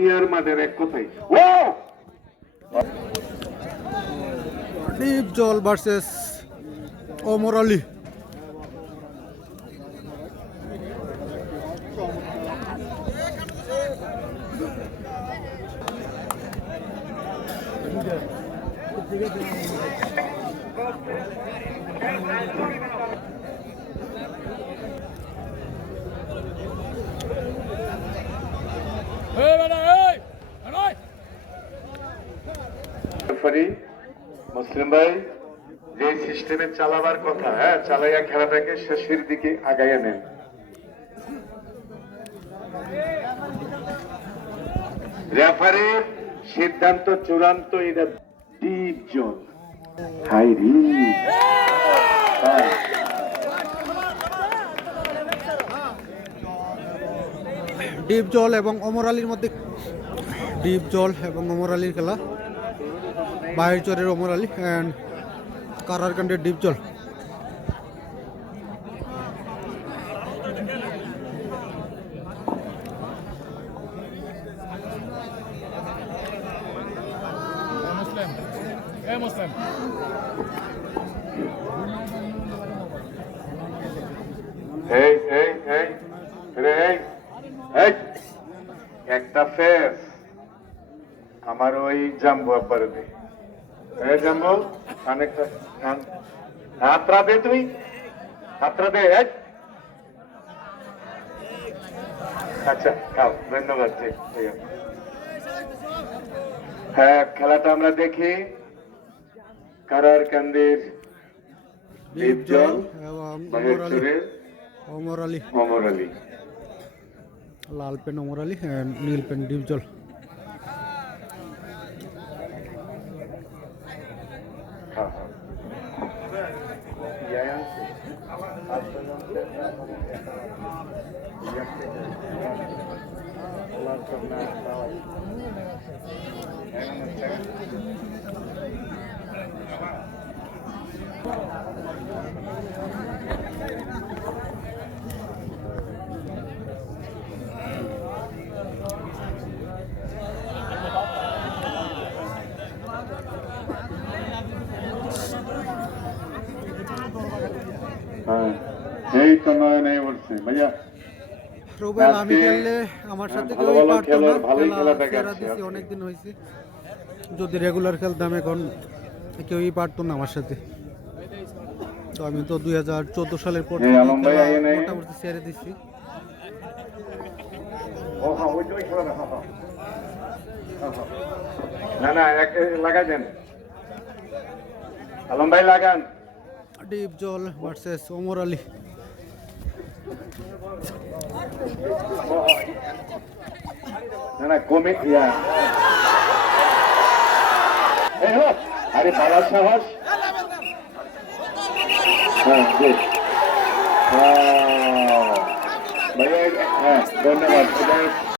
দুনিয়ার মানের এক কথাই। ও! Dipjol versus Omar Ali. Referee, Muslim ভাই, যে সিস্টেমে চালাবার কথা হ্যাঁ চালাইয়া খেলাটাকে শেষের দিকে আগাইয়া নেন। রেফারি, সিদ্ধান্ত চূড়ান্ত, এটা ডিপ জোন। ডিপ জল এবং ওমর আলীর মধ্যে ডিপ জল এবং ওমর আলীর খেলা। বাহির চরের ওমর আলী অ্যান্ড কারারকান্ডের ডিপ জল Muslim. Muslim. এই এই একটা ফেস আমার ওই জাম্বু আব্বার দে এই জাম্বু হাতরা দে তুই হাতরা দে আচ্ছা খাও ধন্যবাদ। হ্যাঁ খেলাটা আমরা দেখি। কারার কান্দির ডিপ জল এবং বাহির ওমর আলী। অমর আলী। লাল পেন ওমর আলী অ্যান্ড নীল পেন ডিপ জল হ্যাঁ হ্যাঁ ইয়া আছে হ্যাঁ বলছে ভাইয়া আমি খেললে আমার হ্যাঁ, সাথে ভালো পারতো না ভালোই খেলা খেলাটা সেরা গেছে দিছি আজকে। অনেকদিন হয়েছে যদি রেগুলার খেলতাম এখন কেউই পারতো না আমার সাথে তো আমি তো দুই হাজার চোদ্দ সালের পর। মোটামুটি ছেড়ে দিচ্ছি ও ওই ওই খেলা। না না এক এক লাগাই দেন আলম ভাই লাগান ডিপ জল ভার্সেস ওমর আলী না না কমে এই হলো আরে পালার সাহস। হ্যাঁ. হ্যাঁ। হ্যাঁ ধন্যবাদ।